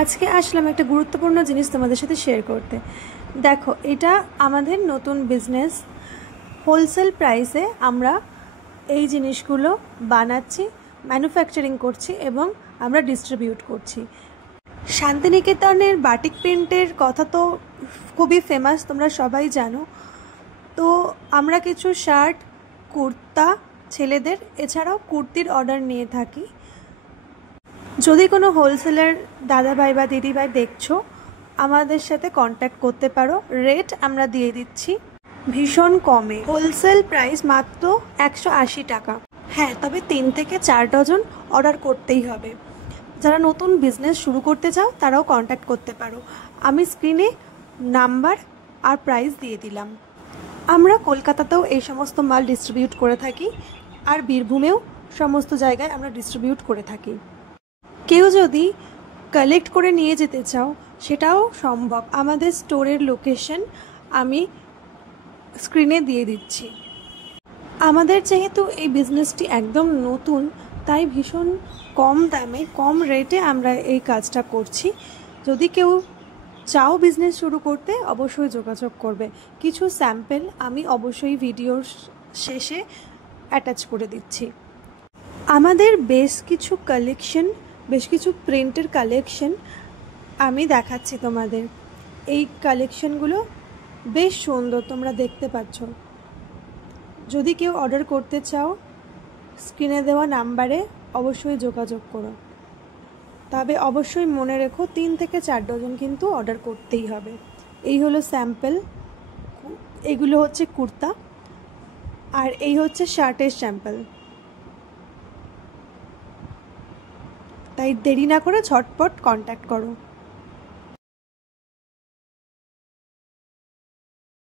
আজকে আসলাম একটা গুরুত্বপূর্ণ জিনিস তোমাদের সাথে শেয়ার করতে। দেখো, এটা আমাদের নতুন বিজনেস। হোলসেল প্রাইসে আমরা এই জিনিসগুলো বানাচ্ছি, ম্যানুফ্যাকচারিং করছি এবং আমরা ডিস্ট্রিবিউট করছি। শান্তিনিকেতনের বাটিক প্রিন্টের কথা তো খুবই ফেমাস, তোমরা সবাই জানো। তো আমরা কিছু শার্ট, কুর্তা ছেলেদের, এছাড়াও কুর্তির অর্ডার নিয়ে থাকি। যদি কোনো হোলসেলার দাদাভাই বা দিদিভাই দেখছো, আমাদের সাথে কন্ট্যাক্ট করতে পারো। রেট আমরা দিয়ে দিচ্ছি ভীষণ কমে। হোলসেল প্রাইস মাত্র 180 টাকা। হ্যাঁ, তবে 3 থেকে 4 ডজন অর্ডার করতেই হবে। যারা নতুন বিজনেস শুরু করতে চাও তারাও কন্ট্যাক্ট করতে পারো। আমি স্ক্রিনে নাম্বার আর প্রাইস দিয়ে দিলাম। আমরা কলকাতাতেও এই সমস্ত মাল ডিস্ট্রিবিউট করে থাকি, আর বীরভূমেও সমস্ত জায়গায় আমরা ডিস্ট্রিবিউট করে থাকি। কেউ যদি কালেক্ট করে নিয়ে যেতে চাও সেটাও সম্ভব। আমাদের স্টোরের লোকেশন আমি স্ক্রিনে দিয়ে দিচ্ছি। আমাদের যেহেতু এই বিজনেসটি একদম নতুন, তাই ভীষণ কম দামে, কম রেটে আমরা এই কাজটা করছি। যদি কেউ চাও বিজনেস শুরু করতে, অবশ্যই যোগাযোগ করবে। কিছু স্যাম্পল আমি অবশ্যই ভিডিওর শেষে অ্যাটাচ করে দিচ্ছি। আমাদের বেশ কিছু প্রিন্টের কালেকশন আমি দেখাচ্ছি তোমাদের। এই কালেকশনগুলো বেশ সুন্দর, তোমরা দেখতে পাচ্ছ। যদি কেউ অর্ডার করতে চাও, স্ক্রিনে দেওয়া নাম্বারে অবশ্যই যোগাযোগ করো। তবে অবশ্যই মনে রেখো 3 থেকে 4 ডজন কিন্তু অর্ডার করতেই হবে। এই হলো স্যাম্পল, এগুলো হচ্ছে কুর্তা, আর এই হচ্ছে শার্টের স্যাম্পল। তাই দেরি না করে ঝটপট কন্ট্যাক্ট করো।